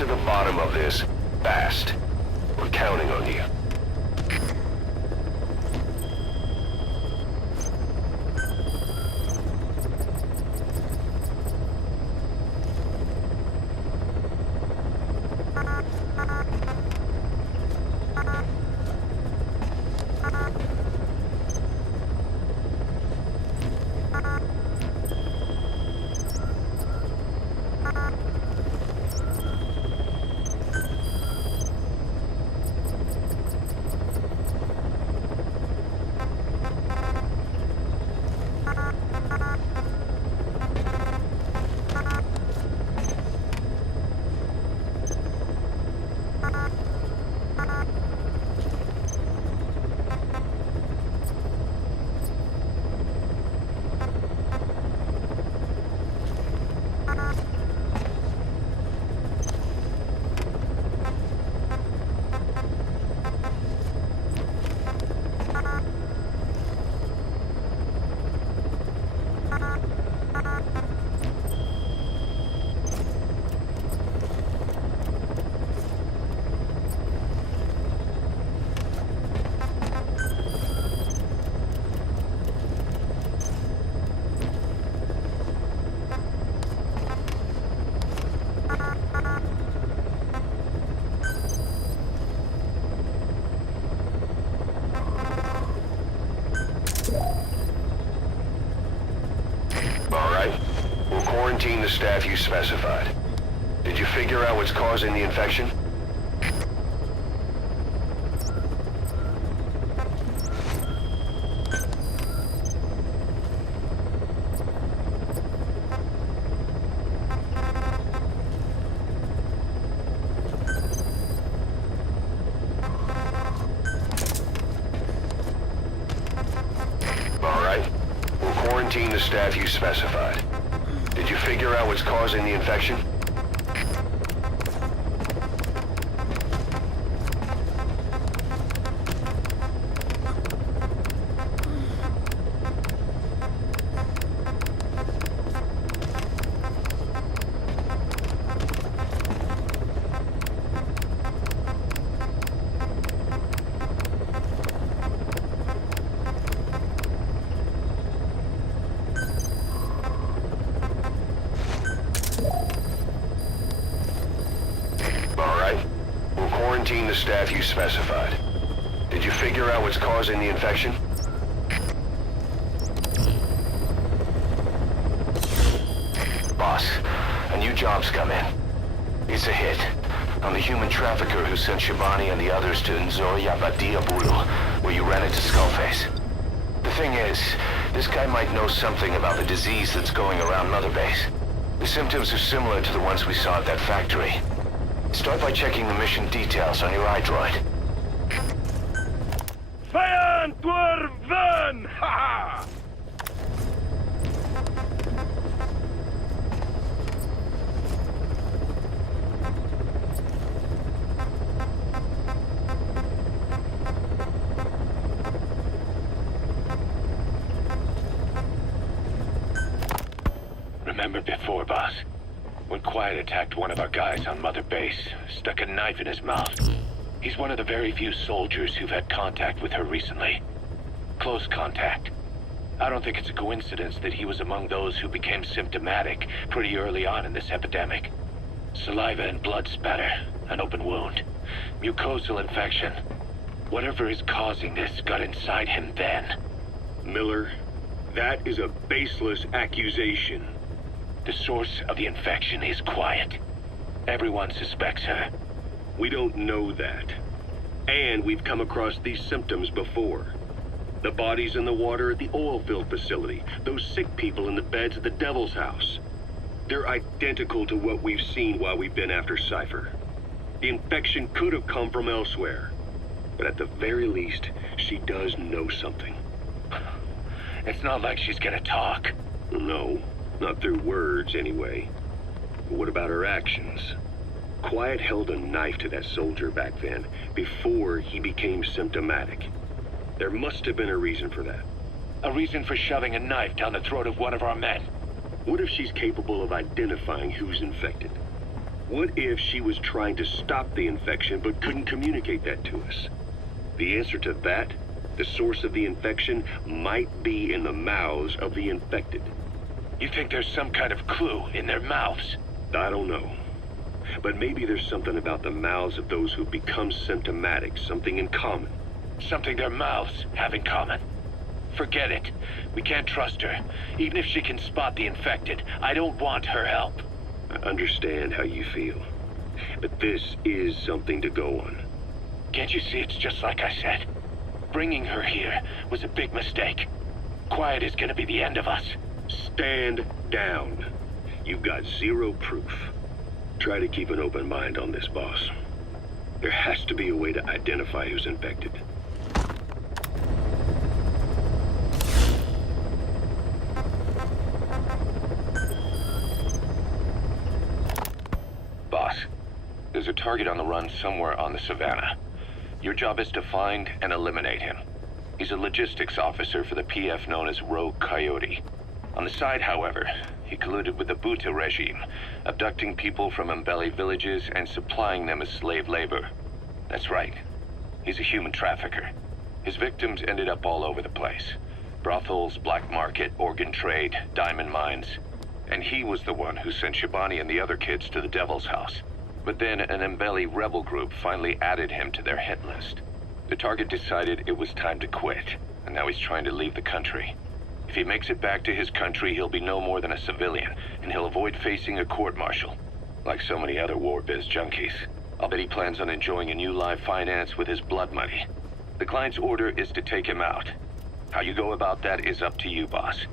to the bottom of this fast. We're counting on you. Quarantine the staff you specified. Did you figure out what's causing the infection? All right. We'll quarantine the staff you specified. Did you figure out what's causing the infection? Quarantine the staff you specified. Did you figure out what's causing the infection? Boss, a new job's come in. It's a hit. I'm the human trafficker who sent Shabani and the others to Nzoia Badia Bulu, where you ran into Skullface. The thing is, this guy might know something about the disease that's going around Mother Base. The symptoms are similar to the ones we saw at that factory. Start by checking the mission details on your iDroid. Fayan Dwarven! Ha! Remember before, boss? When Quiet attacked one of our guys on Mother Base, stuck a knife in his mouth. He's one of the very few soldiers who've had contact with her recently. Close contact. I don't think it's a coincidence that he was among those who became symptomatic pretty early on in this epidemic. Saliva and blood spatter, an open wound, mucosal infection. Whatever is causing this got inside him then. Miller, that is a baseless accusation. The source of the infection is Quiet. Everyone suspects her. We don't know that. And we've come across these symptoms before. The bodies in the water at the oil field facility. Those sick people in the beds at the Devil's House. They're identical to what we've seen while we've been after Cypher. The infection could have come from elsewhere. But at the very least, she does know something. It's not like she's gonna talk. No. Not through words, anyway. But what about her actions? Quiet held a knife to that soldier back then, before he became symptomatic. There must have been a reason for that. A reason for shoving a knife down the throat of one of our men. What if she's capable of identifying who's infected? What if she was trying to stop the infection but couldn't communicate that to us? The answer to that, the source of the infection, might be in the mouths of the infected. You think there's some kind of clue in their mouths? I don't know. But maybe there's something about the mouths of those who become symptomatic, something in common. Something their mouths have in common. Forget it. We can't trust her. Even if she can spot the infected, I don't want her help. I understand how you feel. But this is something to go on. Can't you see it's just like I said? Bringing her here was a big mistake. Quiet is gonna be the end of us. Stand down. You've got zero proof. Try to keep an open mind on this, boss. There has to be a way to identify who's infected. Boss, there's a target on the run somewhere on the Savannah. Your job is to find and eliminate him. He's a logistics officer for the PF known as Rogue Coyote. On the side, however, he colluded with the Buta regime, abducting people from Mbeli villages and supplying them as slave labor. That's right. He's a human trafficker. His victims ended up all over the place. Brothels, black market, organ trade, diamond mines. And he was the one who sent Shabani and the other kids to the Devil's House. But then an Mbeli rebel group finally added him to their hit list. The target decided it was time to quit, and now he's trying to leave the country. If he makes it back to his country, he'll be no more than a civilian, and he'll avoid facing a court-martial, like so many other war biz junkies. I'll bet he plans on enjoying a new live finance with his blood money. The client's order is to take him out. How you go about that is up to you, boss.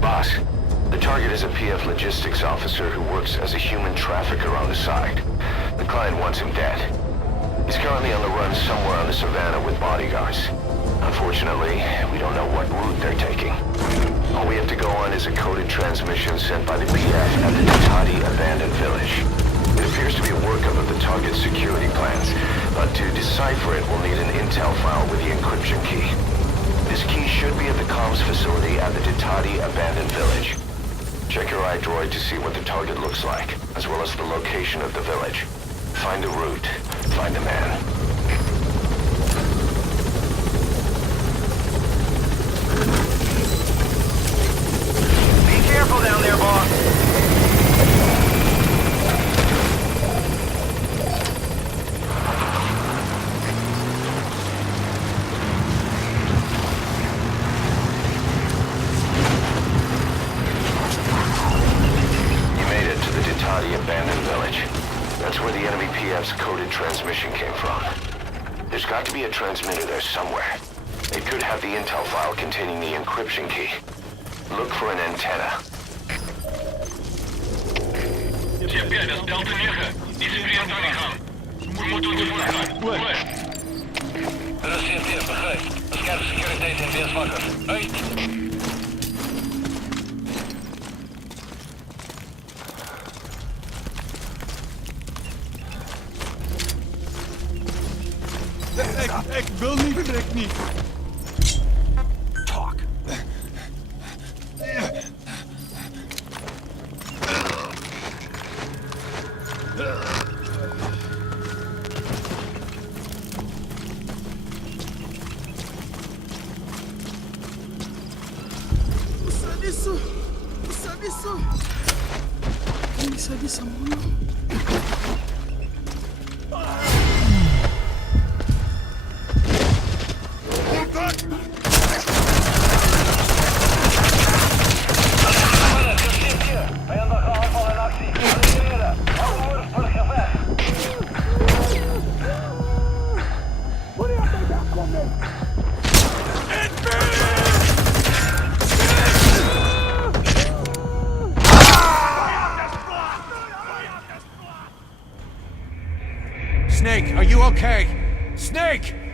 Boss, the target is a PF logistics officer who works as a human trafficker on the side. The client wants him dead. He's currently on the run somewhere on the Savannah with bodyguards. Unfortunately, we don't know what route they're taking. All we have to go on is a coded transmission sent by the PF at the Ditati abandoned village. It appears to be a workup of the target's security plans, but to decipher it, we'll need an intel file with the encryption key. This key should be at the comms facility at the Ditati abandoned village. Check your iDroid to see what the target looks like, as well as the location of the village. Find a route. Find a man. Be careful down there, boss. Abandoned village. That's where the enemy PF's coded transmission came from. There's got to be a transmitter there somewhere. It could have the intel file containing the encryption key. Look for an antenna. Теперь das Delta Меха. Дисциплина Тонихан. Moeten voorgaan. Rust begrijp. Scherp security in weer zwakker. Uit. Ik wil niet, trek niet. Talk. Sabe isso? Ele sabe isso, mano. Vijandige aanval in actie. Elimineren. Afvoer voor gevecht. Snake, are you okay? Snake!